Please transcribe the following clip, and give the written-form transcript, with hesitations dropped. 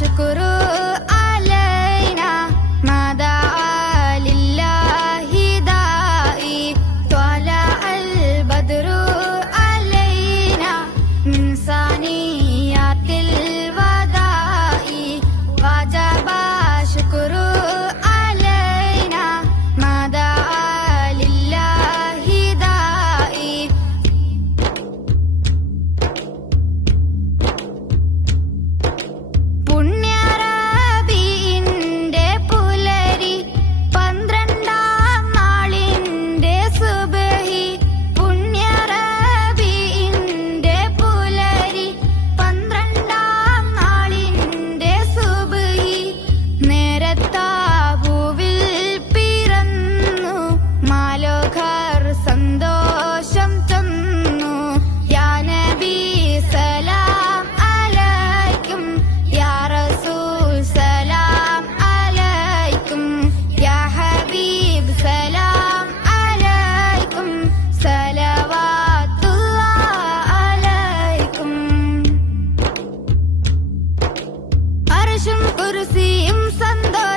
ശുക്രു അലൈനാ മാദാ ലില്ലാഹി ദാഇ ത്വലഅൽ ബദ്റു അലൈനാ മിൻ സാനിയാത്തിൽ വദാഇ വജബ ശുക്രു അലൈനാ മാദാ ലില്ലാഹി ദാഇ. പുണ്യറബീഇന്റെ പുലരി 12-ാം നാളിന്റെ സുബ്ഹി. പുണ്യറബീഇന്റെ പുലരി 12-ാം നാളിന്റെ സുബ്ഹി. നേരത്താഭൂവിൽ പിറന്നു മാലോകർ സന്തോഷം ചൊന്നു. യാ നബി സലാം അലൈക്കും, യാ റസൂൽ സലാം അലൈക്കും, യാ ഹബീബ് സലാം അലൈക്കും, സലവാത്തുല്ലാഹ് അലൈക്കും. അർശും കുർസിയും സന്തോഷം